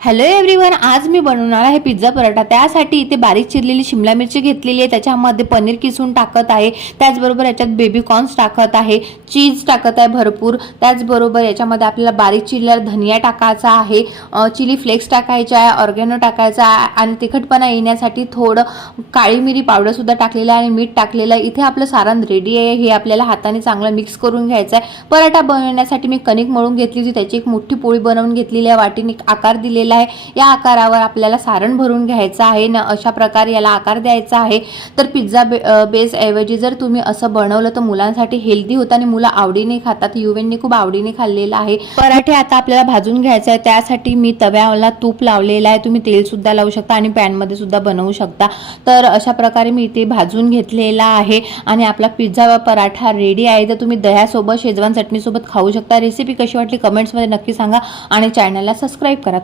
Hello everyone, आज मी बनवणार आहे पिझ्झा पराठा। त्यासाठी इथे बारीक चिरलेली शिमला मिरची घेतलेली आहे, त्याच्यामध्ये पनीर किसून टाकत आहे, त्याचबरोबर याच्यात बेबी कॉर्न्स टाकत आहे, चीज टाकत आहे भरपूर, त्याचबरोबर याच्यामध्ये आपल्याला बारीक चिरलेला धनिया टाकायचा आहे, चिली फ्लेक्स टाकायचा आहे, ऑर्गॅनो टाकायचा आहे आणि तिखटपणा येण्यासाठी थोडं काळी मिरी पावडर सुद्धा टाकलेलं आहे आणि मीठ टाकलेलं आहे। इथे आपलं सारण रेडी आहे, हे आपल्याला हाताने चांगलं मिक्स करून घ्यायचं आहे। पराठा बनवण्यासाठी मी कणिक मळून घेतली होती, त्याची एक मोठी पोळी बनवून घेतलेली आहे, वाटीने आकार दिलेला आहे। या आकारावर आपल्याला सारण भरून घ्यायचं आहे ना, अशा प्रकारे याला आकार द्यायचा आहे। तर पिझ्झा बेस ऐवजी जर तुम्ही असं बनवलं तर मुलांसाठी हेल्दी होतं आणि मुलं आवडीने खातात, युवेंनी खूप आवडीने खाल्लेला आहे। पराठे आता आपल्याला भाजून घ्यायचं आहे, त्यासाठी मी तव्याला तूप लावलेलं आहे, तुम्ही तेल सुद्धा लावू शकता आणि पॅन मध्ये सुद्धा बनवू शकता। तर अशा प्रकारे मी इथे भाजून घेतलेला आहे आणि आपला पिझ्झा पराठा रेडी आहे। तर तुम्ही दह्यासोबत शेजवान चटणी सोबत खाऊ शकता। रेसिपी कशी वाटली कमेंट्स मध्ये नक्की सांगा आणि चॅनलला सबस्क्राइब करा।